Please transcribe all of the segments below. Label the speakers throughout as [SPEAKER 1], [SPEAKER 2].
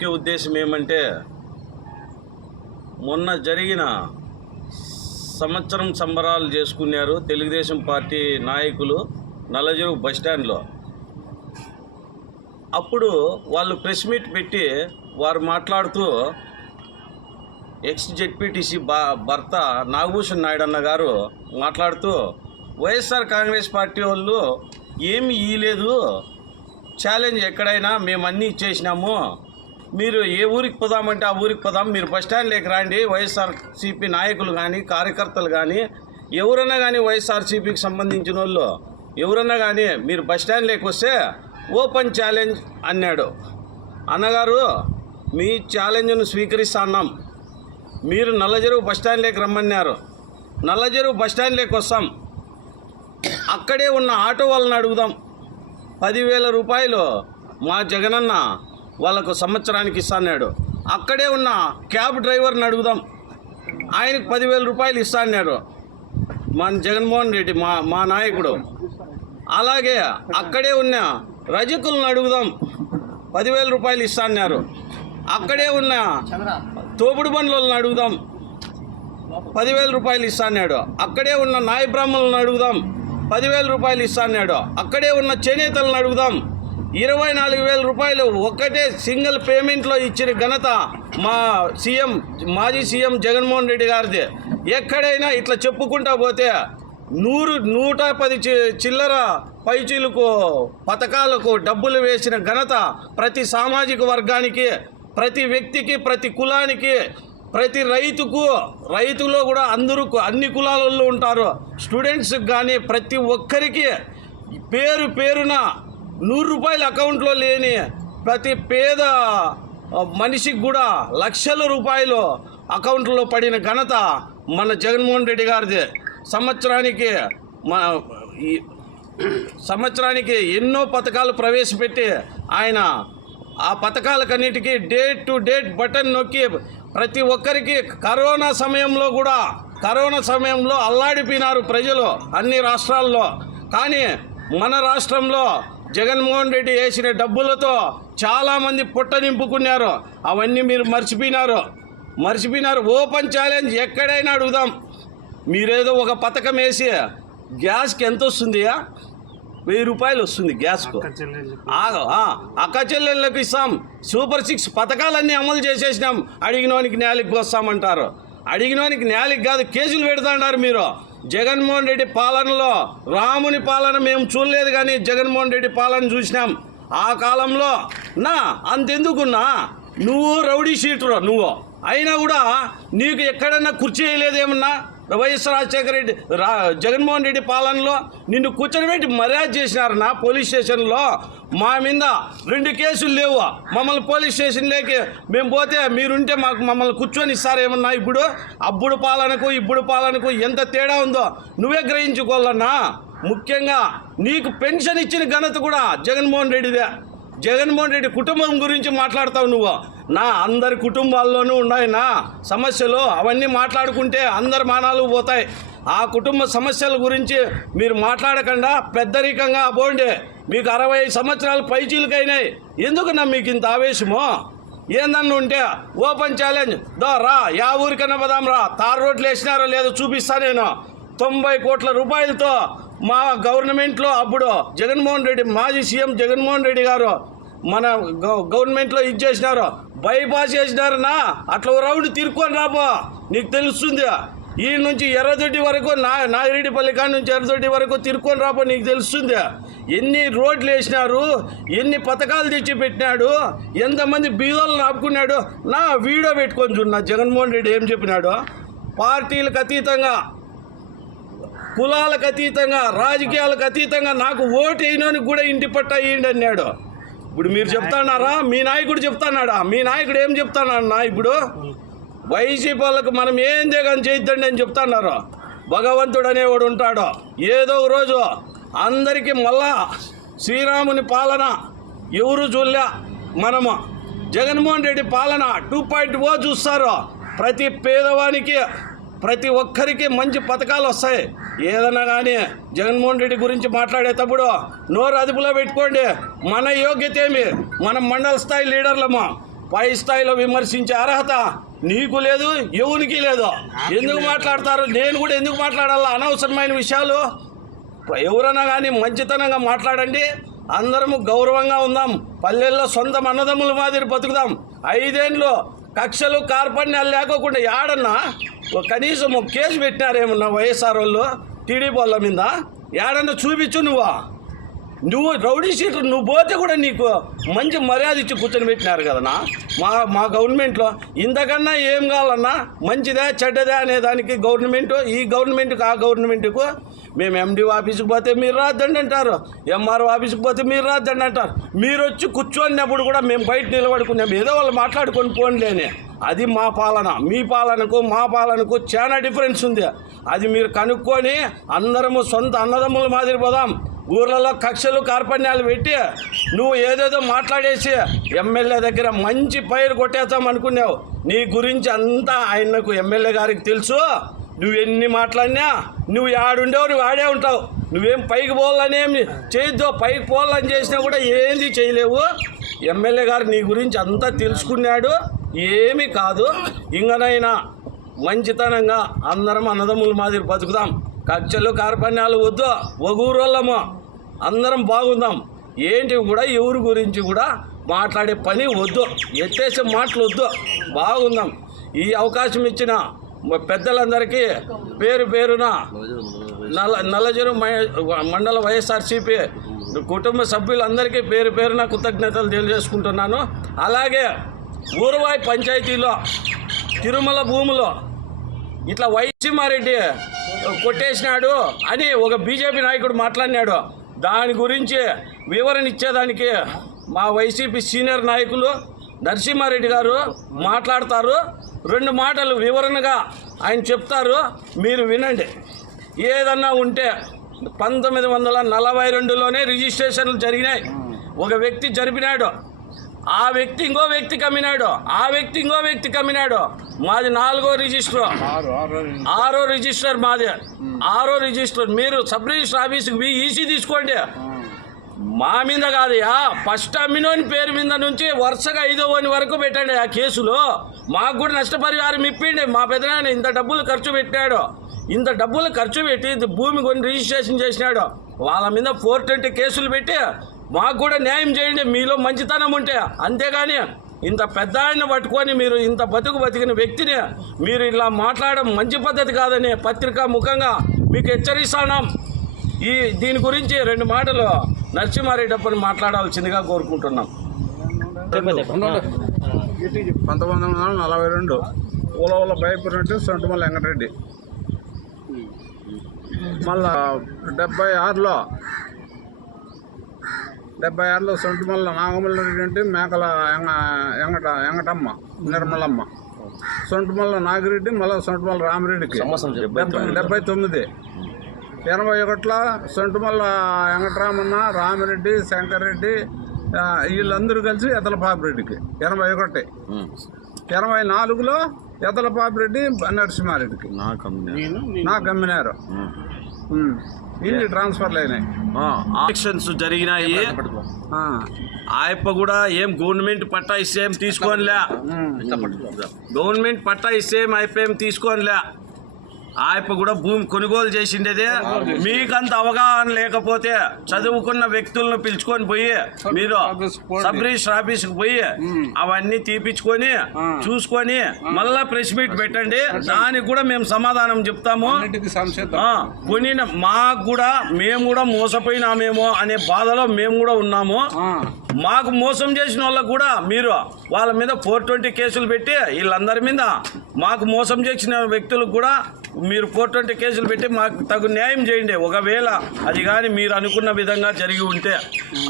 [SPEAKER 1] ముఖ్య ఉద్దేశం ఏమంటే మొన్న జరిగిన సంవత్సరం సంబరాలు చేసుకున్నారు తెలుగుదేశం పార్టీ నాయకులు నల్లజరుగు బస్టాండ్లో అప్పుడు వాళ్ళు ప్రెస్ మీట్ పెట్టి వారు మాట్లాడుతూ ఎక్స్ జెడ్పీటీసీ బా భర్త నాగభూషణ్ నాయుడు అన్న గారు మాట్లాడుతూ వైఎస్ఆర్ కాంగ్రెస్ పార్టీ వాళ్ళు ఏమి ఇయ్యలేదు ఛాలెంజ్ ఎక్కడైనా మేము అన్నీ ఇచ్చేసినాము మీరు ఏ ఊరికి పోదామంటే ఆ ఊరికి పోదాం. మీరు బస్ స్టాండ్లోకి రండి. వైఎస్ఆర్సీపీ నాయకులు కానీ కార్యకర్తలు కానీ ఎవరన్నా కానీ వైఎస్ఆర్సీపీకి సంబంధించిన వాళ్ళు ఎవరన్నా కానీ మీరు బస్ స్టాండ్లోకి వస్తే ఓపెన్ ఛాలెంజ్ అన్నాడు. అన్నగారు మీ ఛాలెంజ్ను స్వీకరిస్తున్నాం మీరు నల్లజెరువు బస్ స్టాండ్లోకి రమ్మన్నారు. నల్లజెరువు బస్ స్టాండ్లోకి వస్తాం. అక్కడే ఉన్న ఆటో వాళ్ళని అడుగుదాం. పదివేల రూపాయలు మా జగనన్న వాళ్ళకు సంవత్సరానికి ఇస్తాన్నాడు. అక్కడే ఉన్న క్యాబ్ డ్రైవర్ని అడుగుదాం. ఆయనకు పదివేల రూపాయలు ఇస్తాన్నాడు. మన జగన్మోహన్ రెడ్డి మా మా నాయకుడు. అలాగే అక్కడే ఉన్న రజకులను అడుగుదాం. పదివేల రూపాయలు ఇస్తాన్నారు. అక్కడే ఉన్న తోపుడు బండ్లను అడుగుదాం. పదివేల రూపాయలు ఇస్తాన్నాడు. అక్కడే ఉన్న నాయ బ్రాహ్మణులను అడుగుదాం. పదివేల రూపాయలు ఇస్తాన్నాడు. అక్కడే ఉన్న చేనేతలను అడుగుదాం. ఇరవై నాలుగు వేల రూపాయలు ఒక్కటే సింగిల్ పేమెంట్లో ఇచ్చిన ఘనత మా సీఎం మాజీ సీఎం జగన్మోహన్ రెడ్డి గారిది. ఎక్కడైనా ఇట్లా చెప్పుకుంటా పోతే నూరు నూట పది చి- చిల్లర పైచీలకు పథకాలకు డబ్బులు వేసిన ఘనత ప్రతి సామాజిక వర్గానికి ప్రతి వ్యక్తికి ప్రతి కులానికి ప్రతి రైతుకు రైతులో కూడా అందరూ అన్ని కులాలలో ఉంటారు. స్టూడెంట్స్కి కానీ ప్రతి ఒక్కరికి పేరు పేరున నూరు రూపాయలు అకౌంట్లో లేని ప్రతి పేద మనిషికి కూడా లక్షల రూపాయలు అకౌంట్లో పడిన ఘనత మన జగన్మోహన్ రెడ్డి గారిది. సంవత్సరానికి మన సంవత్సరానికి ఎన్నో పథకాలు ప్రవేశపెట్టి ఆయన ఆ పథకాలకన్నిటికీ డేట్ టు డేట్ బటన్ నొక్కి ప్రతి ఒక్కరికి కరోనా సమయంలో కూడా కరోనా సమయంలో అల్లాడిపోయినారు ప్రజలు అన్ని రాష్ట్రాల్లో. కానీ మన రాష్ట్రంలో జగన్మోహన్ రెడ్డి వేసిన డబ్బులతో చాలామంది పుట్ట నింపుకున్నారు. అవన్నీ మీరు మర్చిపోయినారు. మర్చిపోయినారు. ఓపెన్ ఛాలెంజ్ ఎక్కడైనా అడుగుదాం. మీరేదో ఒక పథకం వేసి గ్యాస్కి ఎంత వస్తుందియా? వెయ్యి రూపాయలు వస్తుంది గ్యాస్కు. అక్క చెల్లెళ్ళకి. ఇస్తాం. సూపర్ సిక్స్ పథకాలన్నీ అమలు చేసేసినాం. అడిగినోనికి నేలకి వస్తామంటారు అడిగినోనికి నేలకి కాదు కేసులు పెడతాండారు మీరు. జగన్మోహన్ రెడ్డి పాలనలో రాముని పాలన మేము చూడలేదు కానీ జగన్మోహన్ రెడ్డి పాలన చూసినాం. ఆ కాలంలో నా అంతెందుకున్నా? నువ్వు రౌడీ షీటరు నువ్వు. అయినా కూడా నీకు ఎక్కడన్నా కుర్చీ వేయలేదేమన్నా? వైఎస్ రాజశేఖర రెడ్డి రా జగన్మోహన్ రెడ్డి పాలనలో నిన్ను కూర్చొని మర్యాద చేసినారన్న పోలీస్ స్టేషన్లో. మా మీద రెండు కేసులు లేవు. మమ్మల్ని పోలీస్ స్టేషన్లోకి మేము పోతే మీరుంటే మాకు మమ్మల్ని కూర్చొని ఇస్తారేమన్నా ఇప్పుడు? అప్పుడు పాలనకు ఇప్పుడు పాలనకు ఎంత తేడా ఉందో నువ్వే గ్రహించుకోవాలన్నా. ముఖ్యంగా నీకు పెన్షన్ ఇచ్చిన ఘనత కూడా జగన్మోహన్ రెడ్డిదే. జగన్మోహన్ రెడ్డి కుటుంబం గురించి మాట్లాడతావు నువ్వు. నా అందరి కుటుంబాల్లోనూ ఉన్నాయి నా సమస్యలు అవన్నీ మాట్లాడుకుంటే అందరి మానాలు పోతాయి. ఆ కుటుంబ సమస్యల గురించి మీరు మాట్లాడకుండా పెద్దరికంగా పోండి. మీకు అరవై సంవత్సరాలు పైచీలకైనాయి ఎందుకు నా మీకు ఇంత ఆవేశము? ఏందన్ను ఉంటే ఓపెన్ ఛాలెంజ్. దో రా యా ఊరికన్నా పదాం రా. తారు రోడ్లు వేసినారో లేదో చూపిస్తా నేను. తొంభై కోట్ల రూపాయలతో మా గవర్నమెంట్లో అప్పుడు జగన్మోహన్ రెడ్డి మాజీ సీఎం జగన్మోహన్ రెడ్డి గారు మన గవర్నమెంట్లో ఇది చేసినారు. బైపాస్ చేసినారనా అట్లా రౌండ్ తిరుక్కొని రాబో నీకు తెలుస్తుంది. ఈ నుంచి ఎర్రదొడ్డి వరకు నా నాగిరెడ్డిపల్లి కాడ నుంచి ఎర్రదొడ్డి వరకు తిరుక్కొని రాబో నీకు తెలుస్తుంది. ఎన్ని రోడ్లు వేసినారు ఎన్ని పథకాలు తెచ్చి పెట్టినాడు ఎంతమంది బీదోళ్ళని ఆపుకున్నాడు. నా వీడియో పెట్టుకొని చూడు జగన్మోహన్ రెడ్డి ఏం చెప్పినాడు. పార్టీలకు అతీతంగా కులాలకు అతీతంగా రాజకీయాలకు అతీతంగా నాకు ఓటు వేయడానికి కూడా ఇంటి పట్ట అయ్యిండి అన్నాడు. ఇప్పుడు మీరు చెప్తాన్నారా? మీ నాయకుడు చెప్తాన్నాడా? మీ నాయకుడు ఏం చెప్తానన్నా ఇప్పుడు వైసీపీ వాళ్ళకు మనం ఏం చేయగానే చేయొద్దండి అని చెప్తున్నారు? భగవంతుడు అనేవాడు ఉంటాడు? ఏదో రోజు అందరికీ మళ్ళా శ్రీరాముని పాలన ఎవరు చూడలే మనము. జగన్మోహన్ రెడ్డి పాలన టూ పాయింట్ ఓ చూస్తారు? ప్రతి పేదవానికి ప్రతి ఒక్కరికి మంచి పథకాలు వస్తాయి. ఏదన్నా కానీ జగన్మోహన్ రెడ్డి గురించి మాట్లాడేటప్పుడు నోరు అదుపులో పెట్టుకోండి. మన యోగ్యత ఏమి? మనం మండల స్థాయి లీడర్లము? పై స్థాయిలో విమర్శించే అర్హత నీకు లేదు ఎవరికి లేదు. ఎందుకు మాట్లాడతారు? నేను కూడా ఎందుకు మాట్లాడాలా? అనవసరమైన విషయాలు. ఎవరైనా కానీ మంచితనంగా మాట్లాడండి. అందరము గౌరవంగా ఉందాం. పల్లెల్లో సొంత అన్నదమ్ముల మాదిరి బతుకుదాం. ఐదేండ్లు కక్షలు కార్పణ్యాలు లేకోకుండా యాడన్నా కనీసం కేసు పెట్టినారేమన్నా వైఎస్ఆర్ వాళ్ళు? టీడీపీ వాళ్ళ మీద? ఏడన్నా చూపించు నువ్వా. నువ్వు రౌడీ షీటర్ నువ్వు పోతే కూడా నీకు మంచి మర్యాద ఇచ్చి కూర్చొని పెట్టినారు కదన్నా మా మా గవర్నమెంట్లో ఇంతకన్నా ఏం కావాలన్నా మంచిదే చెడ్డదే అనే దానికి గవర్నమెంట్ ఈ గవర్నమెంట్కి ఆ గవర్నమెంట్కు మేము ఎండి ఆఫీస్కి పోతే మీరు రాద్దండి అంటారు. ఎంఆర్ఓ ఆఫీస్కి పోతే మీరు రాద్దండి అంటారు. మీరు వచ్చి కూర్చోన్నప్పుడు కూడా మేము బయట నిలబడుకున్నాం. ఏదో వాళ్ళు మాట్లాడుకొని పోన్లేని. అది మా పాలన. మీ పాలనకు మా పాలనకు చాలా డిఫరెన్స్ ఉంది. అది మీరు కనుక్కొని అందరము సొంత అన్నదమ్ముల మాదిరి పోదాం. ఊర్లలో కక్షలు కార్పణ్యాలు పెట్టి నువ్వు ఏదేదో మాట్లాడేసి ఎమ్మెల్యే దగ్గర మంచి పైరు కొట్టేద్దాం అనుకున్నావు. నీ గురించి అంతా ఆయనకు ఎమ్మెల్యే గారికి తెలుసు. నువ్వు ఎన్ని మాట్లాడినా నువ్వు ఆడుండేవు నువ్వు ఆడే ఉంటావు. నువ్వేం పైకి పోవాలనేమి చేయొద్దు. పైకి పోవాలని చేసినా కూడా ఏంది చేయలేవు. ఎమ్మెల్యే గారు నీ గురించి అంతా తెలుసుకున్నాడు. ఏమీ కాదు. ఇంకనైనా మంచితనంగా అందరం అన్నదమ్ముల మాదిరి బతుకుదాం. కక్షలు కార్పణ్యాలు వద్దు ఒగూరోళ్ళము అందరం బాగుందాం. ఏంటి కూడా ఎవరి గురించి కూడా మాట్లాడే పని వద్దు. ఎత్తేసే మాటలు వద్దు. బాగుందాం. ఈ అవకాశం ఇచ్చిన పెద్దలందరికీ పేరు పేరున నల్ల నల్లజరు మై- మండల వైఎస్ఆర్సీపీ కుటుంబ సభ్యులందరికీ పేరు పేరున కృతజ్ఞతలు తెలియజేసుకుంటున్నాను. అలాగే ఊరువాయి పంచాయతీలో తిరుమల భూములో ఇట్లా వైసీమారెడ్డి కొట్టేసినాడు అని ఒక బీజేపీ నాయకుడు మాట్లాడినాడు. దాని గురించి వివరణ ఇచ్చేదానికి మా వైసీపీ సీనియర్ నాయకులు నరసింహారెడ్డి గారు మాట్లాడతారు. రెండు మాటలు వివరణగా ఆయన చెప్తారు. మీరు వినండి. ఏదన్నా ఉంటే పంతొమ్మిది వందల నలభై రెండులోనే రిజిస్ట్రేషన్లు జరిగినాయి. ఒక వ్యక్తి జరిపినాడు ఆ వ్యక్తి ఇంకో వ్యక్తికి అమ్మినాడు ఆ వ్యక్తి ఇంకో వ్యక్తికి అమ్మినాడు మాది నాలుగో రిజిస్టర్. ఆరో రిజిస్టర్. మాది. ఆరో రిజిస్టర్ మీరు సబ్ రిజిస్టర్ ఆఫీస్కి పోయి ఈసీ తీసుకోండి. మా మీద కాదయా ఫస్ట్ అమ్మినోని పేరు మీద నుంచి వరుసగా ఐదో వని వరకు పెట్టండి ఆ కేసులో. మాకు కూడా నష్టపరిహారం ఇప్పిండి. మా పెద్దనాయన ఇంత డబ్బులు ఖర్చు పెట్టాడు ఇంత డబ్బులు ఖర్చు పెట్టి భూమి కొని రిజిస్ట్రేషన్ చేసినాడు. వాళ్ళ మీద ఫోర్ ట్వంటీ కేసులు పెట్టి మాకు కూడా న్యాయం చేయండి మీలో మంచితనం ఉంటే. అంతేగాని ఇంత పెద్ద ఆయన పట్టుకొని మీరు ఇంత బతుకు బతికిన వ్యక్తిని మీరు ఇలా మాట్లాడడం మంచి పద్ధతి కాదని పత్రికా ముఖంగా మీకు హెచ్చరిస్తున్నాం ఈ దీని గురించి రెండు మాటలు నరసింహారెడ్డి అప్పని మాట్లాడాల్సిందిగా కోరుకుంటున్నాం.
[SPEAKER 2] పంతొమ్మిది వందల నలభై రెండు. ఉలవల భయపడినట్టు సొంటమల్ల వెంకటరెడ్డి. మళ్ళా డెబ్బై ఆరులో డెబ్బై ఆరులో సొంటమల్ల నాగమల్ల రెడ్డి మేకల ఎంగ ఎంగట ఎంగటమ్మ నిర్మలమ్మ. సొంటమల్ల నాగిరెడ్డి మళ్ళీ సొంటమల్ల రామిరెడ్డికి. డెబ్బై తొమ్మిది. ఎనభై ఒకటిలో సొంటమల్ల వెంకటరామన్న రామిరెడ్డి శంకర్రెడ్డి వీళ్ళందరూ కలిసి ఎతల పాపిరెడ్డికి ఎనభై ఒకటి. ఎనభై నాలుగులో ఎతల పాపిరెడ్డి నరసింహారెడ్డికి నాకు అమ్మినారు ఉమ్. ఇన్ని ట్రాన్స్ఫర్లు అయినాయి.
[SPEAKER 1] ఎలక్షన్స్ జరిగినాయి.
[SPEAKER 2] ఆ.
[SPEAKER 1] ఆయప్ప కూడా ఏం గవర్నమెంట్ పట్టా ఇస్తే ఏం తీసుకోనిలే. గవర్నమెంట్ పట్టా ఇస్తే ఏం ఏం తీసుకోనిలే. ఆయప్ప కూడా భూమి కొనుగోలు చేసిండేదే. మీకంత అవగాహన లేకపోతే చదువుకున్న వ్యక్తులను పిలుచుకొని పోయి మీరు సబ్ రిజిస్టర్ ఆఫీస్కి పోయి అవన్నీ తీపిచ్చుకొని చూసుకొని మళ్ళా ప్రెస్ మీట్ పెట్టండి. దానికి కూడా మేము సమాధానం చెప్తాము. కొనిన మాకు కూడా మేము కూడా మోసపోయినామేమో అనే బాధలో మేము కూడా ఉన్నాము. మాకు మోసం చేసిన వాళ్ళకు కూడా మీరు వాళ్ళ మీద ఫోర్ ట్వంటీ కేసులు పెట్టి వీళ్ళందరి మీద మాకు మోసం చేసిన వ్యక్తులకు కూడా మీరు ఫోర్ ట్వంటీ కేసులు పెట్టి మాకు తగు న్యాయం చేయండి. ఒకవేళ అది కానీ మీరు అనుకున్న విధంగా జరిగి ఉంటే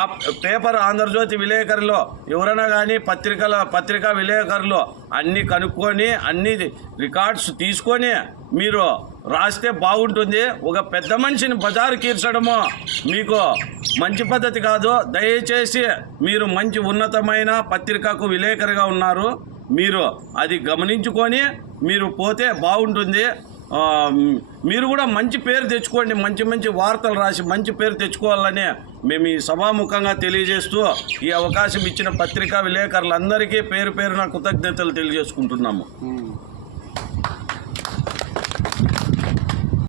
[SPEAKER 1] ఆ పేపర్ ఆంధ్రజ్యోతి విలేకరులు ఎవరైనా కానీ పత్రికల పత్రికా విలేకరులు అన్నీ కనుక్కొని అన్ని రికార్డ్స్ తీసుకొని మీరు రాస్తే బాగుంటుంది. ఒక పెద్ద మనిషిని బజారు కీర్చడము మీకు మంచి పద్ధతి కాదు. దయచేసి మీరు మంచి ఉన్నతమైన పత్రికకు విలేకరిగా ఉన్నారు. మీరు అది గమనించుకొని మీరు పోతే బాగుంటుంది. మీరు కూడా మంచి పేరు తెచ్చుకోండి మంచి మంచి వార్తలు రాసి మంచి పేరు తెచ్చుకోవాలని మేము ఈ సభాముఖంగా తెలియజేస్తూ ఈ అవకాశం ఇచ్చిన పత్రికా విలేకరులందరికీ పేరు పేరున కృతజ్ఞతలు తెలియజేసుకుంటున్నాము.